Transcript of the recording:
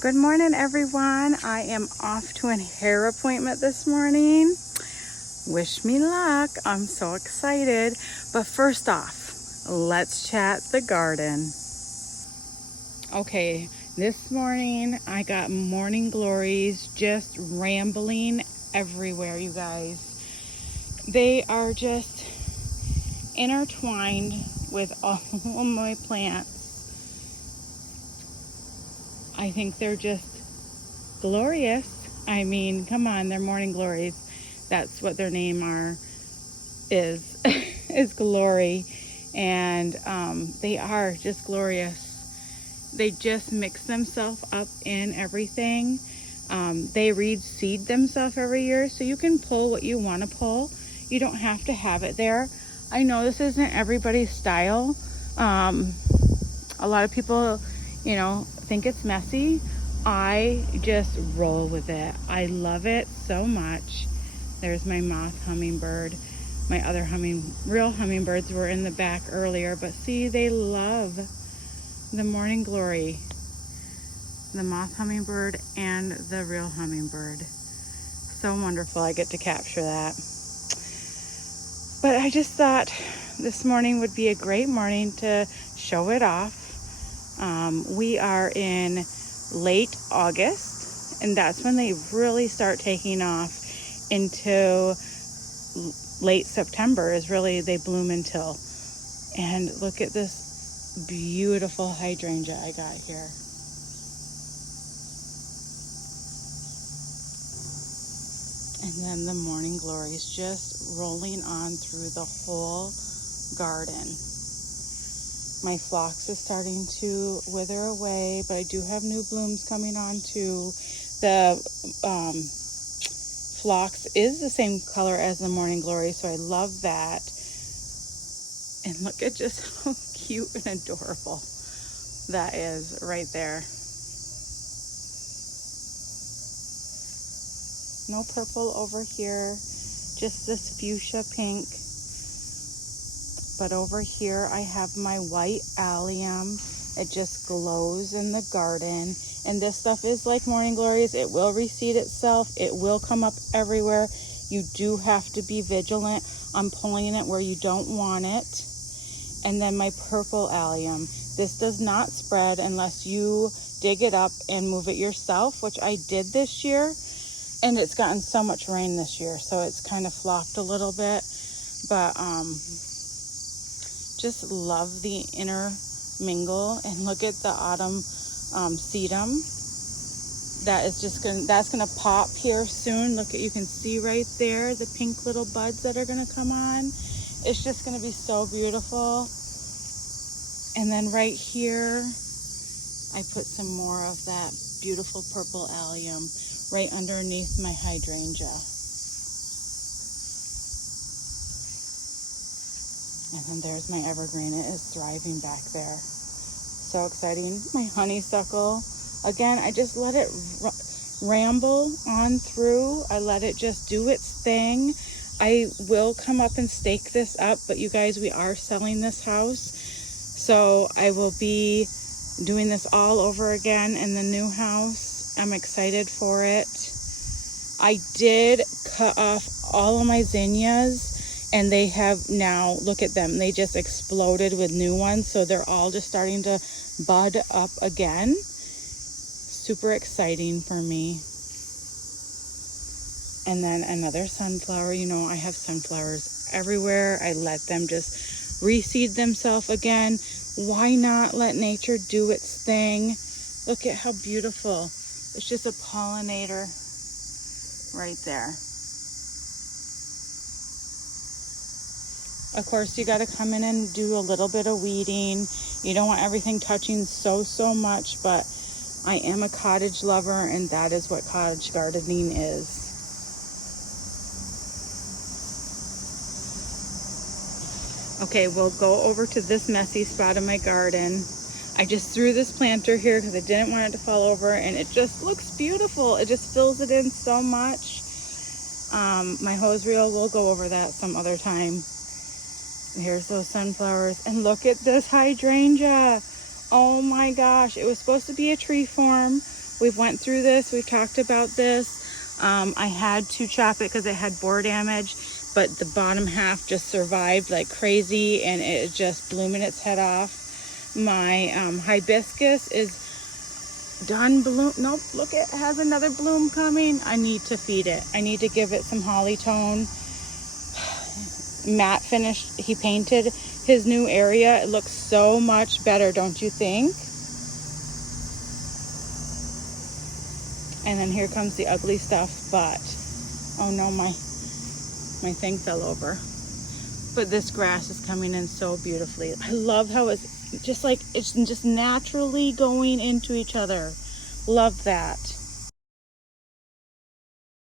Good morning, everyone. I am off to a hair appointment this morning. Wish me luck. I'm so excited. But first off, let's chat the garden. Okay, this morning I got morning glories just rambling everywhere, you guys. They are just intertwined with all of my plants. I think they're just glorious. I mean, come on, they're morning glories. That's what their name is is glory, and they are just glorious. They just mix themselves up in everything. They reseed themselves every year, so you can pull what you want to pull. You don't have to have it there. I know this isn't everybody's style. A lot of people, think it's messy. I just roll with it. I love it so much. There's my moth hummingbird. My other real hummingbirds were in the back earlier, but see, they love the morning glory. The moth hummingbird and the real hummingbird. So wonderful, I get to capture that. But I just thought this morning would be a great morning to show it off. We are in late August, and that's when they really start taking off into late September is really they bloom until. And look at this beautiful hydrangea I got here. And then the morning glories just rolling on through the whole garden. My phlox is starting to wither away, but I do have new blooms coming on too. The phlox is the same color as the morning glory, so I love that. And look at just how cute and adorable that is right there. No purple over here, just this fuchsia pink. But over here I have my white allium. It just glows in the garden. And this stuff is like morning glories. It will reseed itself. It will come up everywhere. You do have to be vigilant on pulling it where you don't want it. And then my purple allium. This does not spread unless you dig it up and move it yourself, which I did this year. And it's gotten so much rain this year, so it's kind of flopped a little bit. But just love the intermingle. And look at the autumn sedum. That's gonna pop here soon. Look, you can see right there the pink little buds that are gonna come on. It's just gonna be so beautiful. And then right here I put some more of that beautiful purple allium right underneath my hydrangea. And then there's my evergreen. It is thriving back there. So exciting. My honeysuckle. Again, I just let it ramble on through. I let it just do its thing. I will come up and stake this up, but you guys, we are selling this house. So I will be doing this all over again in the new house. I'm excited for it. I did cut off all of my zinnias, and they have now, look at them, they just exploded with new ones. So they're all just starting to bud up again. Super exciting for me. And then another sunflower. I have sunflowers everywhere. I let them just reseed themselves again. Why not let nature do its thing? Look at how beautiful. It's just a pollinator right there. Of course, you got to come in and do a little bit of weeding. You don't want everything touching so much, but I am a cottage lover, and that is what cottage gardening is. Okay, we'll go over to this messy spot in my garden. I just threw this planter here because I didn't want it to fall over, and it just looks beautiful. It just fills it in so much. My hose reel, we'll go over that some other time. Here's those sunflowers, and look at this hydrangea. Oh my gosh, it was supposed to be a tree form We've went through this. We've talked about this. I had to chop it because it had borer damage, but the bottom half just survived like crazy, and it is just blooming its head off. My hibiscus is done bloom. Nope, look, it has another bloom coming. I need to feed it. I need to give it some holly tone. Matt finished, he painted his new area. It looks so much better, don't you think? And then here comes the ugly stuff, but oh no, my thing fell over. But this grass is coming in so beautifully. I love how it's just naturally going into each other. Love that.